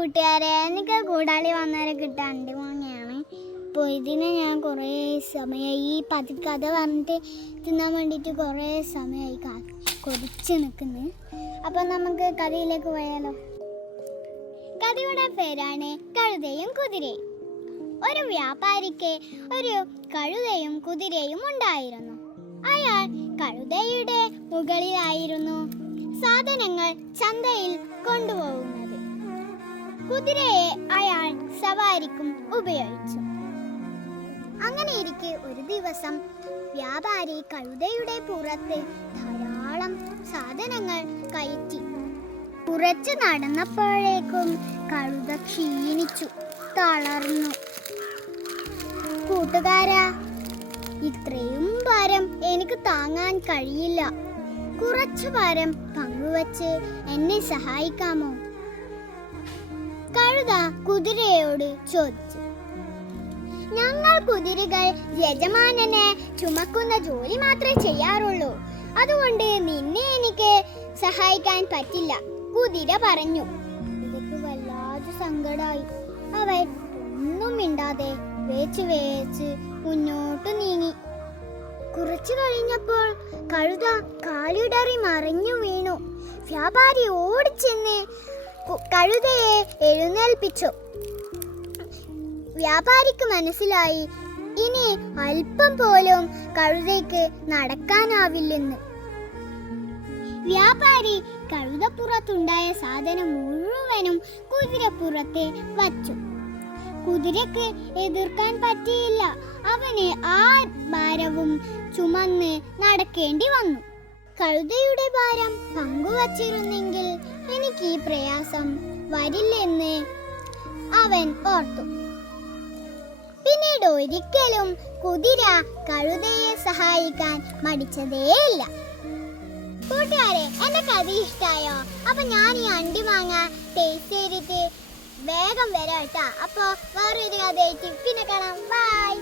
കൂട്ടുകാരെ, എനിക്ക് കൂടാളി വന്നവരെ കിട്ടാൻ അണ്ടിമാങ്ങയാണ്. അപ്പോൾ ഇതിനെ ഞാൻ കുറേ സമയമായി ഈ കഥ പറഞ്ഞിട്ട് തിന്നാൻ വേണ്ടിയിട്ട് കുറേ സമയമായി കൊതിച്ച് നിൽക്കുന്നു. അപ്പം നമുക്ക് കഥയിലേക്ക് പോയാലോ. കഥയുടെ പേരാണ് കഴുതയും കുതിരയും. ഒരു വ്യാപാരിക്ക് ഒരു കഴുതയും കുതിരയും ഉണ്ടായിരുന്നു. അയാൾ കഴുതയുടെ മുകളിലായിരുന്നു സാധനങ്ങൾ ചന്തയിൽ കൊണ്ടുപോകുന്നത്. കുതിരയെ അയാൾ സവാരിക്കും ഉപയോഗിച്ചു. അങ്ങനെയിരിക്കെ ഒരു ദിവസം വ്യാപാരി കഴുതയുടെ പുറത്ത് ധാരാളം സാധനങ്ങൾ കയറ്റി. കുറച്ച് നടന്നപ്പോഴേക്കും കഴുത ക്ഷീണിച്ചു, തളർന്നു. കൂട്ടുകാരാ, ഇത്രയും ഭാരം എനിക്ക് താങ്ങാൻ കഴിയില്ല. കുറച്ചു ഭാരം പങ്കുവച്ച് എന്നെ സഹായിക്കാമോ? കഴുത കുതിരയോട് ചോദിച്ചു. ഞങ്ങൾ കുതിരകൾ യജമാനനെ ചുമക്കുന്ന ജോലി മാത്രമേ ചെയ്യാറുള്ളൂ. അതുകൊണ്ട് നിന്നെ എനിക്ക് സഹായിക്കാൻ പറ്റില്ല, കുതിര പറഞ്ഞു. കുതിരക്ക് വല്ലാതെ സങ്കടമായി. അവൻ ഒന്നും മിണ്ടാതെ വേച്ച് മുന്നോട്ട് നീങ്ങി. കുറച്ചു കഴിഞ്ഞപ്പോൾ കഴുത കാലിടറി മറിഞ്ഞു വീണു. വ്യാപാരി ഓടിച്ചെന്ന് കഴുതയെ എഴുന്നേൽപ്പിച്ചു. വ്യാപാരിക്ക് മനസ്സിലായി ഇനി അല്പം പോലും കഴുതയ്ക്ക് നടക്കാനാവില്ലെന്ന്. വ്യാപാരി കഴുതപ്പുറത്തുണ്ടായ സാധനം മുഴുവനും കുതിരപ്പുറത്ത് വച്ചു. കുതിരക്ക് എതിർക്കാൻ പറ്റിയില്ല. അവന് ആ ഭാരവും ചുമന്ന് നടക്കേണ്ടി വന്നു. കഴുതയുടെ ഭാരം പങ്കുവച്ചിരുന്നെങ്കിൽ എനിക്ക് ഈ പ്രയാസം വരില്ലെന്ന് അവൻ ഓർത്തു. പിന്നീട് ഒരിക്കലും കുതിര കഴുതയെ സഹായിക്കാൻ മടിച്ചതേയില്ല. കൂട്ടുകാരെ, എന്റെ കഥ ഇഷ്ടായോ? അപ്പൊ ഞാൻ ഈ അണ്ടിമാങ്ങ ടേസ്റ്റ് ചെയ്തിട്ട് വേഗം വരാം കേട്ടോ. അപ്പൊ വേറൊരു കഥയായിട്ട് പിന്നെ കാണാം. ബൈ.